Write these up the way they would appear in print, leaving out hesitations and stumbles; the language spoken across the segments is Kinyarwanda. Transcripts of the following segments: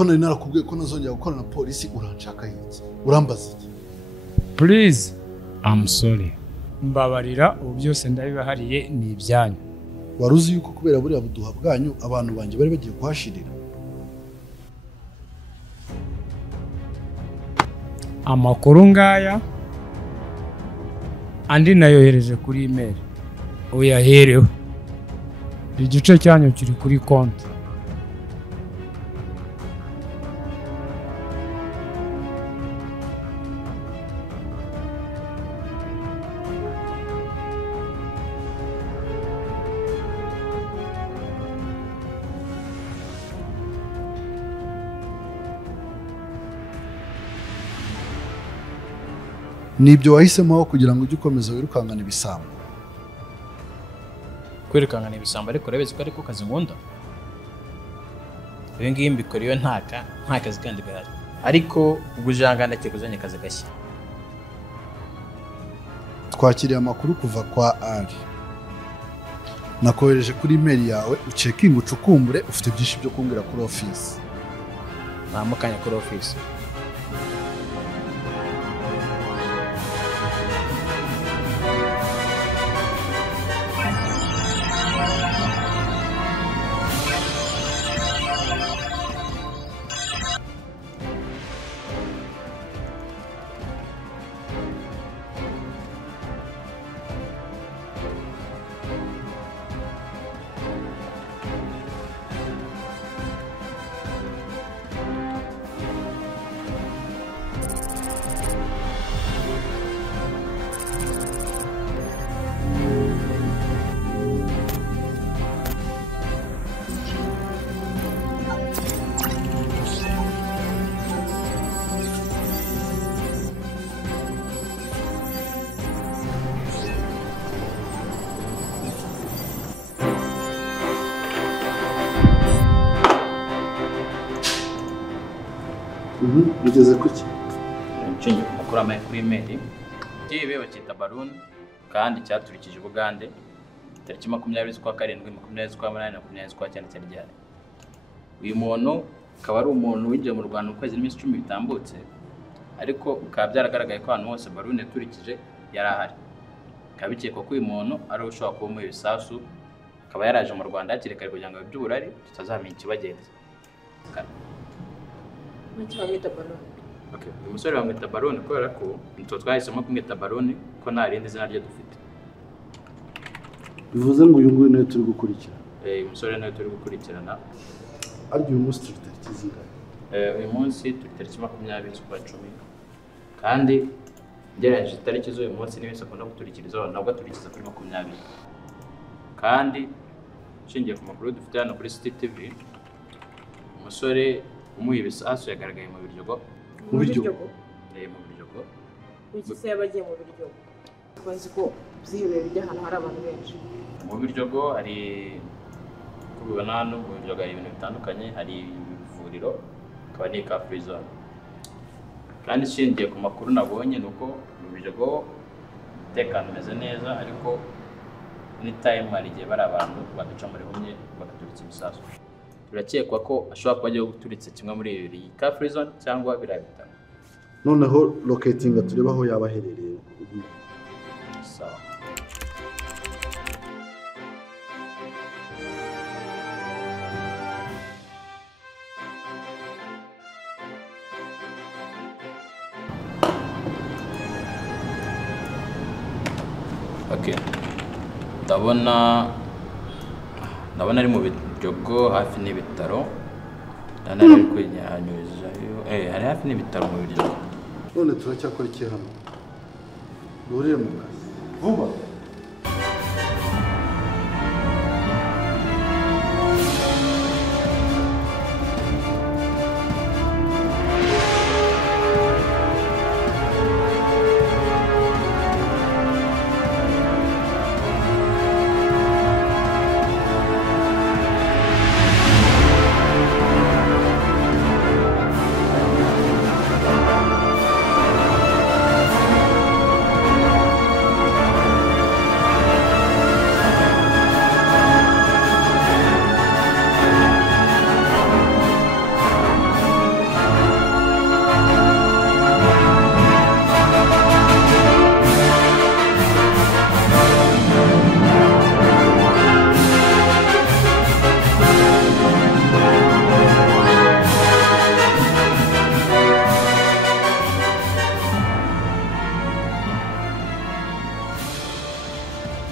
ko nari narakubwiye ko nazongera gukorana na polisi uranshaka iki urambaza iki please I'm sorry mbabarira ubu byose ndabibahariye ni ibyanyu waruzi yuko kubera buriya buduha bwanyu abantu banjye bari bagiye kuhashirira amakuru ngaya andi nayohereje kuri email uyahereho igice cyanyu kiri kuri konti nibyo wahisemo kugira ngo ujye ukomeza wirukangana ibisambo kwirukankana ibisambo ariko urabeze ko ariko kazi nkunda ibi ngibi mbikora iyo nta kazi kandi gahari ariko ubujangana kikuzanye kazi gashya twakiriye amakuru kuva kwa ari nakohereje kuri email yawe ucekinga ucukumbure ufite byinshi byo kumbwira kuri office namukanya kuri office bigeze kuki nshingiye ku makuru amaye kuri email kibe bakita balloon kandi cyaturikije Bugande tariki 20 z'ukwa karindwi 20 z'ukwa munani 20 z'ukwa cyane ryari uyu muntu akaba ari umuntu winjiye mu Rwanda ukwezi n'iminsi 10 bitambutse ariko ukaba byaragaragaye ko ahantu hose balloon yaturikije yari ahari kabikeko ko uyu muntu ari ushobora kuba mu ibisasu akaba yaraje mu Rwanda hakiri kare kugira ngo by'uburari tutazamenya ikibagenza Okay, umusore bamwita Baron kubera ko nitwo twahisemo kumwita Baron ko nta rindi zina rye dufite. Bivuze ngo uyu nguyu nawe turi gukurikira. Umusore nawe turi gukurikirana. Aryo uyu munsi turi tariki zingahe? Uyu munsi turi tariki 20 z'ukwa 10. Kandi geranje tariki z'uyu munsi niwe sekunda guturikiriza nabwo turikiza kuri 20. Kandi nshingiye ku makuru dufite hano kuri CCTV umusore umuye ibisasu yagaragaye mu biryogo mu biryogo iki se yabagiye mu biryogo twazi ko byibere bijya hano hari abantu benshi mu biryogo hari kubibona hano mu biryogo hari ibintu bitandukanye hari ivuriro akaba ni ka prison kandi nshingiye ku makuru nabonye nuko mu biryogo umutekano umeze neza ariko ni time hari igihe bari abantu baduca muri humye bagaturitsa ibisasu turakekwa ko ashobora kuba agiye guturitse kimwe muri ibi ka prison cyangwa birabita noneho locating tureba aho yabaherereye sawa okay ndabona ari mu biryogo hafi n'ibitaro nari kwenyanyurizayo hari hafi n'ibitaro mu biryogo none turacyakora iki hano durire mu kazi vuba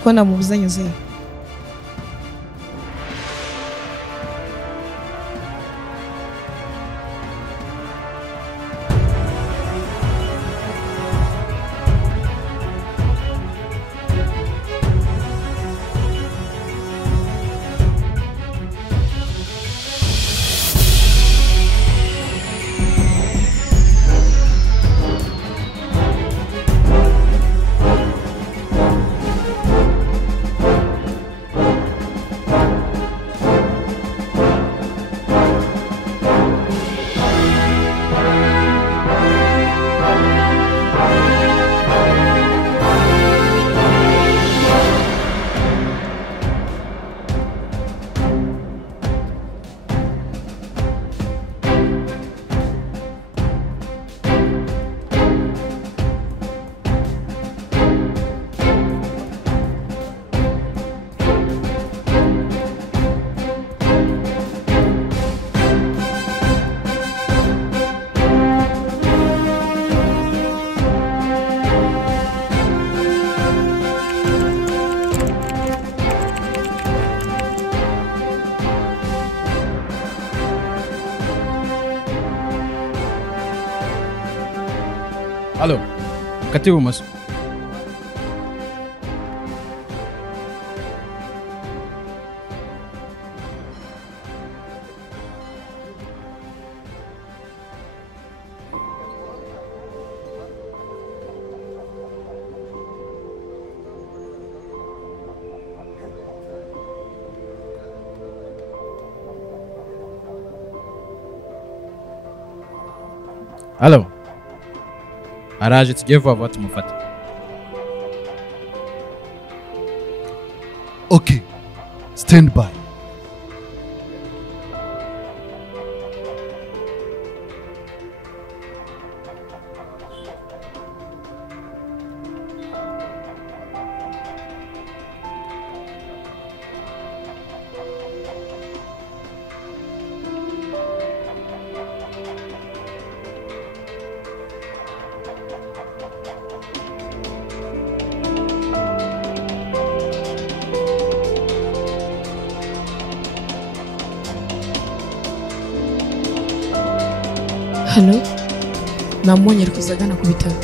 ko namubuzanye ze. Halo, kati ibumoso. Halo. Araje tugiye vuba vuba tumufata. Okay, stand by. Halo, namubonye ari kuzagana ku bitaro.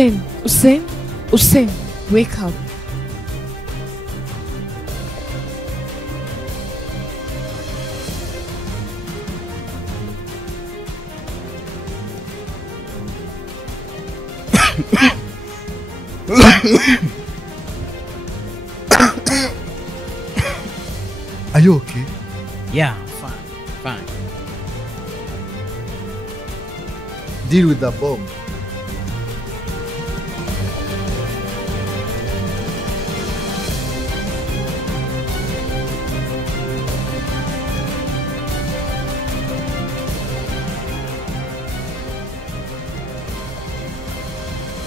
Usain, wake up. Are you okay? Yeah, fine. Deal with the bomb.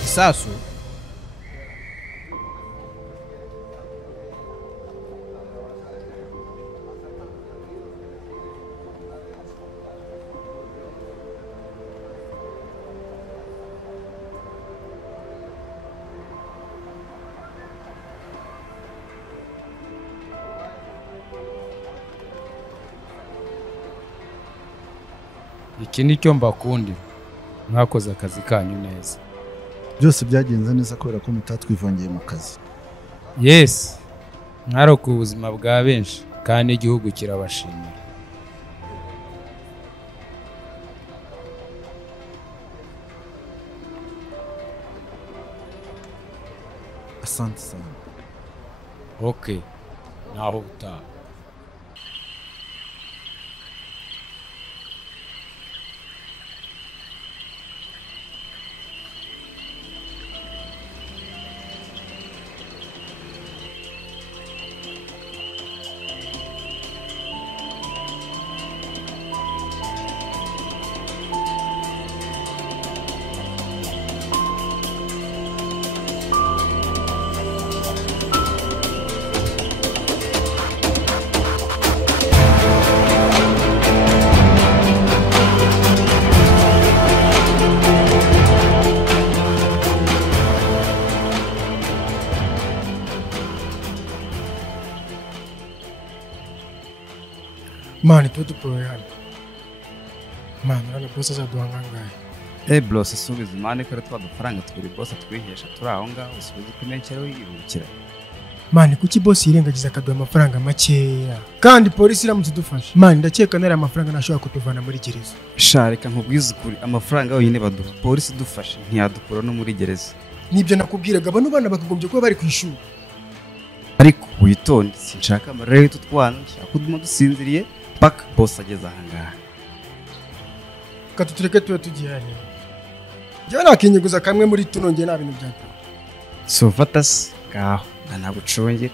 Igisasu? iki ni cyo mbakundira, mwakoze akazi kanyu neza. Byose byagenze neza kubera ko mutatwivongeye mu kazi. Yes, mwarokoye ubuzima bwa benshi kandi igihugu kirabashimira. Asante sana. Okay, naho utaha. Mani tuwe tuproyani. Mani urana boss azaduhangangaye. Bros subiza imane kare twa dufaranga tubiri boss twihesha turi aho ngaho usubiza kumenkero yirukira. Mani kuki boss yirengagiza akaduha amafaranga makeya kandi polisi iramutse idufashe. Mani ndakeka nari amafaranga nashobora kutuvana muri gereza. Sharika nkubwiza ukuri amafaranga yonyine baduha polisi idufashe ntiyadukura no muri gereza. Nibyo nakubwiraga bano bana bakagombye kuba bari ku ishuri. Ariko witonde sinshaka amarere tutwana nshaka kuduma dusinziriye paka boss ageze ahangaha. Katutureke tuwe tugiye hariya. Njyewe nakinyiguza kamwe muri tuno ngiye nta bintu byakora. So fatas ngaho ndanagucongera.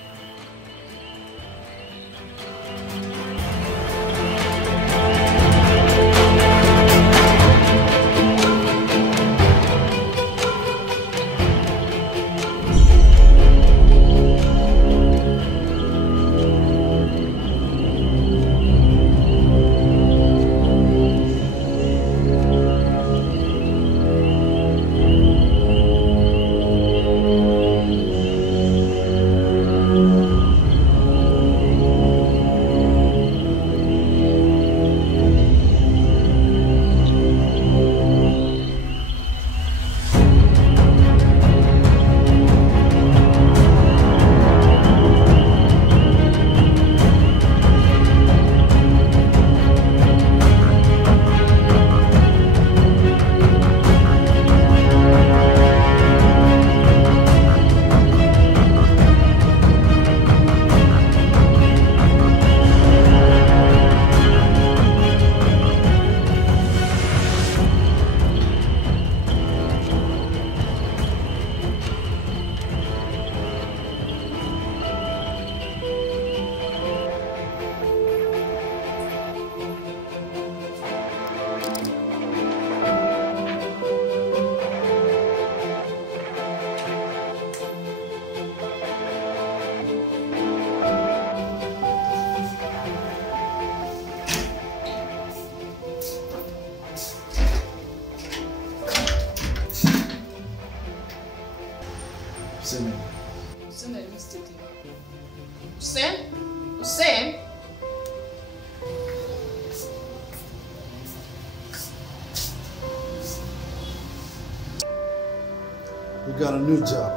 Usain? got a new job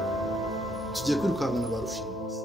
tugiye kwirukangana ba rushimusi